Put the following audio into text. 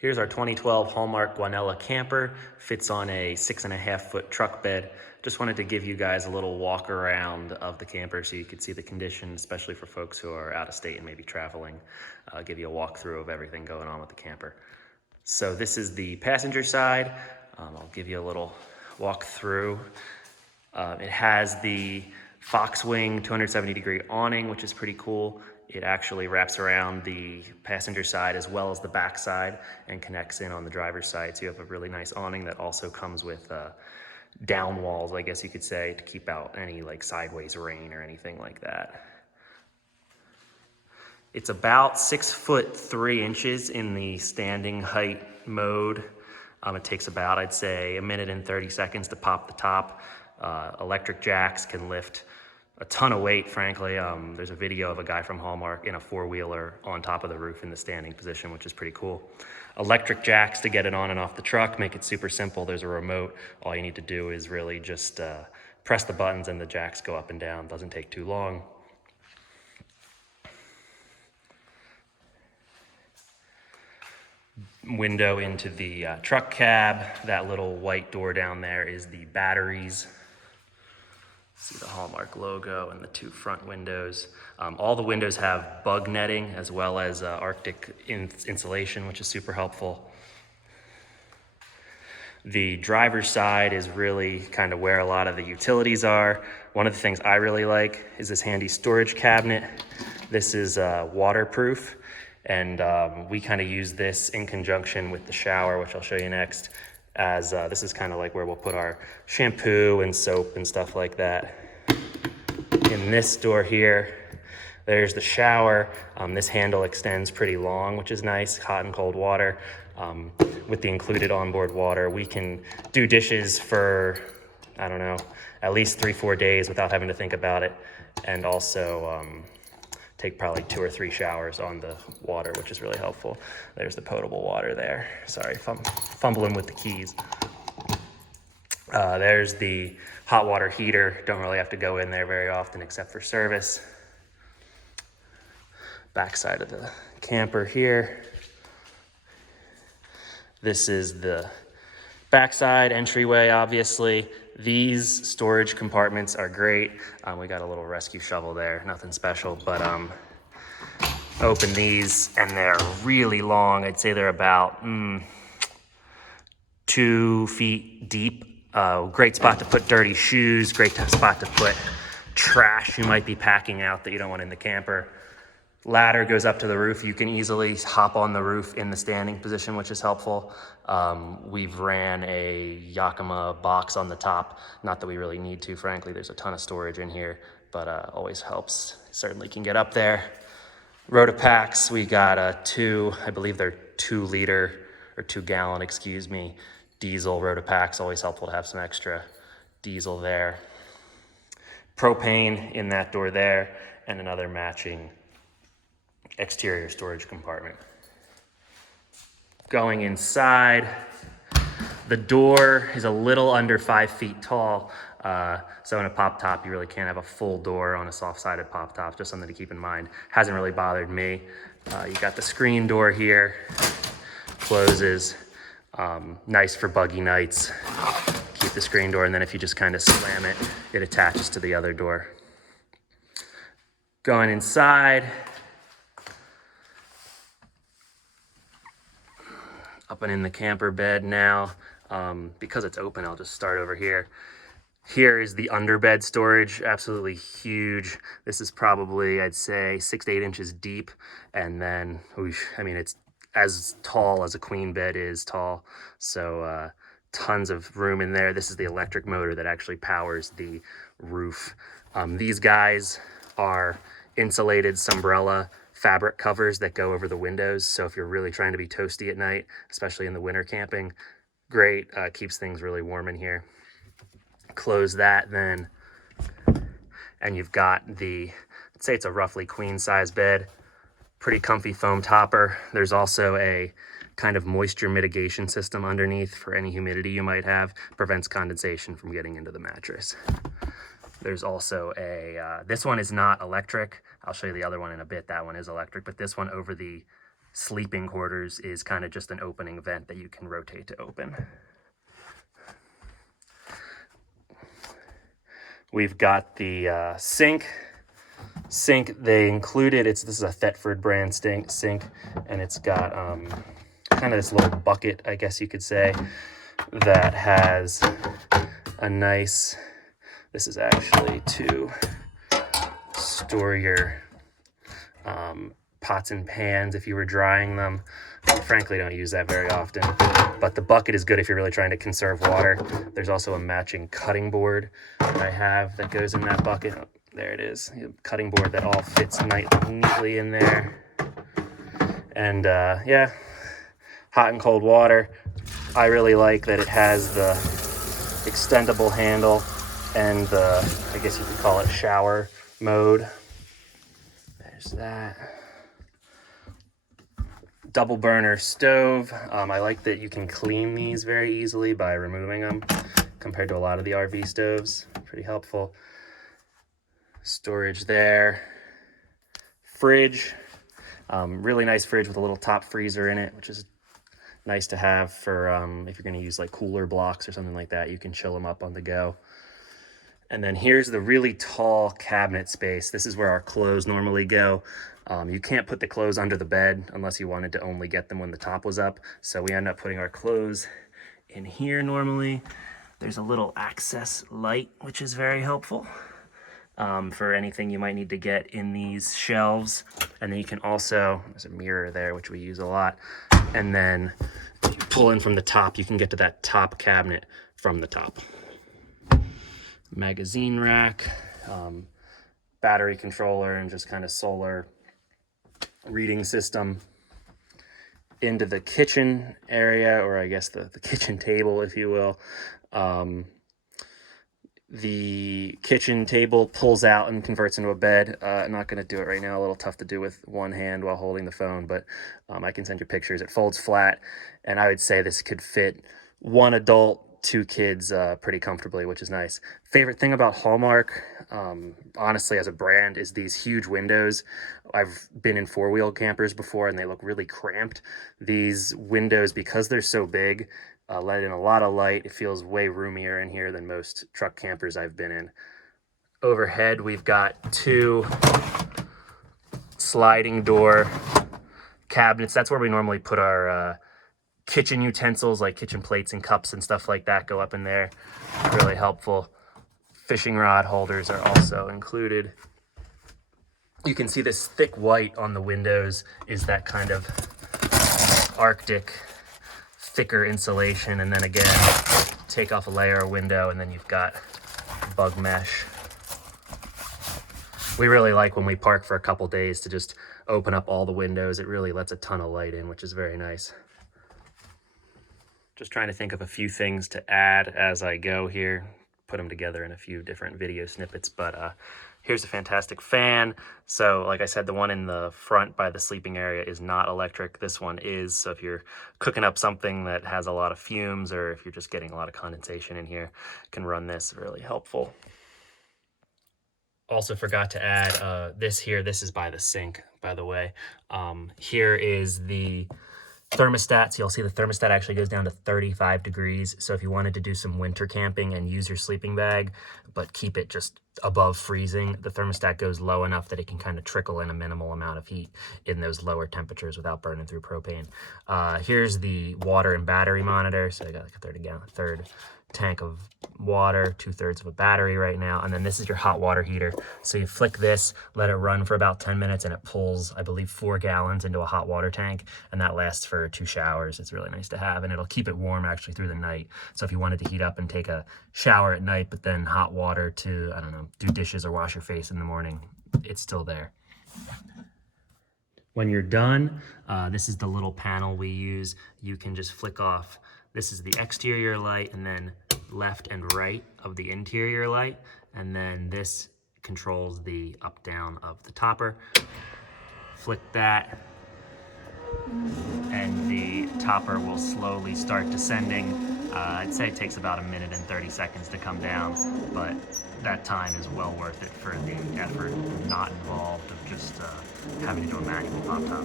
Here's our 2012 Hallmark Guanella camper. Fits on a 6.5-foot truck bed. Just wanted to give you guys a little walk around of the camper so you could see the condition, especially for folks who are out of state and maybe traveling. Give you a walkthrough of everything going on with the camper. So this is the passenger side. I'll give you a little walk through. It has the Foxwing 270-degree awning, which is pretty cool. It actually wraps around the passenger side as well as the back side and connects in on the driver's side. So you have a really nice awning that also comes with down walls, I guess you could say, to keep out any like sideways rain or anything like that. It's about 6'3" in the standing height mode. It takes about, I'd say, 1 minute and 30 seconds to pop the top. Electric jacks can lift a ton of weight, frankly. There's a video of a guy from Hallmark in a four-wheeler on top of the roof in the standing position, which is pretty cool. Electric jacks to get it on and off the truck, make it super simple. There's a remote. All you need to do is really just press the buttons and the jacks go up and down. Doesn't take too long. Window into the truck cab. That little white door down there is the batteries. See the Hallmark logo and the two front windows. All the windows have bug netting as well as Arctic insulation, which is super helpful. The driver's side is really kind of where a lot of the utilities are. One of the things I really like is this handy storage cabinet. This is waterproof, and we kind of use this in conjunction with the shower, which I'll show you next, as this is kind of like where we'll put our shampoo and soap and stuff like that. In this door here, there's the shower. This handle extends pretty long, which is nice, hot and cold water. With the included onboard water, we can do dishes for, I don't know, at least 3-4 days without having to think about it. And also take probably 2 or 3 showers on the water, which is really helpful. There's the potable water there. Sorry if I'm fumbling with the keys. There's the hot water heater. Don't really have to go in there very often except for service. Back side of the camper here. This is the backside entryway, obviously. These storage compartments are great. We got a little rescue shovel there, nothing special, but open these and they're really long. I'd say they're about 2 feet deep. Great spot to put dirty shoes, great spot to put trash you might be packing out that you don't want in the camper. Ladder goes up to the roof. You can easily hop on the roof in the standing position, which is helpful. We've ran a Yakima box on the top. Not that we really need to, frankly. There's a ton of storage in here, but always helps. Certainly can get up there. Rotapacks, we got I believe they're 2-liter or 2-gallon, excuse me, diesel Rotapacks. Always helpful to have some extra diesel there. Propane in that door there, and another matching exterior storage compartment. Going inside, the door is a little under 5 feet tall. So in a pop top, you really can't have a full door on a soft-sided pop top, just something to keep in mind. Hasn't really bothered me. You got the screen door here, closes. Nice for buggy nights. Keep the screen door, and then if you just kind of slam it, it attaches to the other door. Going inside, up and in the camper bed now. Because it's open, I'll just start over here. Here is the underbed storage, absolutely huge. This is probably, I'd say, 6 to 8 inches deep. And then, it's as tall as a queen bed is tall. So tons of room in there. This is the electric motor that actually powers the roof. These guys are insulated Sunbrella fabric covers that go over the windows. So if you're really trying to be toasty at night, especially in the winter camping, great, keeps things really warm in here. Close that then, and you've got I'd say it's a roughly queen size bed, pretty comfy foam topper. There's also a kind of moisture mitigation system underneath for any humidity you might have, prevents condensation from getting into the mattress. There's also this one is not electric. I'll show you the other one in a bit. That one is electric, but this one over the sleeping quarters is kind of just an opening vent that you can rotate to open. We've got the sink. They included, this is a Thetford brand sink, and it's got kind of this little bucket, I guess you could say, that has a nice, this is actually to store your pots and pans if you were drying them. I frankly don't use that very often, but the bucket is good if you're really trying to conserve water. There's also a matching cutting board that I have that goes in that bucket. Oh, there it is, a cutting board that all fits neatly in there. And yeah, hot and cold water. I really like that it has the extendable handle and the, I guess you could call it shower mode. There's that. Double burner stove. I like that you can clean these very easily by removing them compared to a lot of the RV stoves. Pretty helpful. Storage there. Fridge. Really nice fridge with a little top freezer in it, which is nice to have for if you're going to use like cooler blocks or something like that. You can chill them up on the go. And then here's the really tall cabinet space. This is where our clothes normally go. You can't put the clothes under the bed unless you wanted to only get them when the top was up. So we end up putting our clothes in here normally. There's a little access light, which is very helpful for anything you might need to get in these shelves. And then you can also, there's a mirror there, which we use a lot. And then if you pull in from the top, you can get to that top cabinet from the top. Magazine rack, battery controller, and just kind of solar reading system. Into the kitchen area, or I guess the kitchen table, if you will. The kitchen table pulls out and converts into a bed. I'm not going to do it right now, a little tough to do with one hand while holding the phone, but I can send you pictures. It folds flat, and I would say this could fit one adult, 2 kids pretty comfortably, which is nice. Favorite thing about Hallmark, honestly, as a brand, is these huge windows. I've been in 4-wheel campers before, and they look really cramped. These windows, because they're so big, let in a lot of light. It feels way roomier in here than most truck campers I've been in. Overhead, we've got 2 sliding door cabinets. That's where we normally put our kitchen utensils, like kitchen plates and cups and stuff like that, go up in there. Really helpful. Fishing rod holders are also included. You can see this thick white on the windows is that kind of Arctic thicker insulation, and then again take off a layer of window and then you've got bug mesh. We really like when we park for a couple days to just open up all the windows. It really lets a ton of light in, which is very nice. Just trying to think of a few things to add as I go here, put them together in a few different video snippets, but here's a fantastic fan. So like I said, the one in the front by the sleeping area is not electric. This one is, so if you're cooking up something that has a lot of fumes, or if you're just getting a lot of condensation in here, can run this. Really helpful. Also forgot to add this here. This is by the sink, by the way. Here is the thermostat. So you'll see the thermostat actually goes down to 35 degrees. So if you wanted to do some winter camping and use your sleeping bag, but keep it just above freezing, the thermostat goes low enough that it can kind of trickle in a minimal amount of heat in those lower temperatures without burning through propane. Here's the water and battery monitor. So I got like a third tank of water, 2/3 of a battery right now, and then this is your hot water heater. So you flick this, let it run for about 10 minutes, and it pulls, I believe, 4 gallons into a hot water tank, and that lasts for 2 showers. It's really nice to have, and it'll keep it warm actually through the night. So if you wanted to heat up and take a shower at night, but then hot water to, I don't know, do dishes or wash your face in the morning, it's still there. When you're done, this is the little panel we use. You can just flick off. This is the exterior light, and then left and right of the interior light. And then this controls the up down of the topper. Flick that, and the topper will slowly start descending. I'd say it takes about 1 minute and 30 seconds to come down, but that time is well worth it for the effort not involved of just having to do a manual pop top.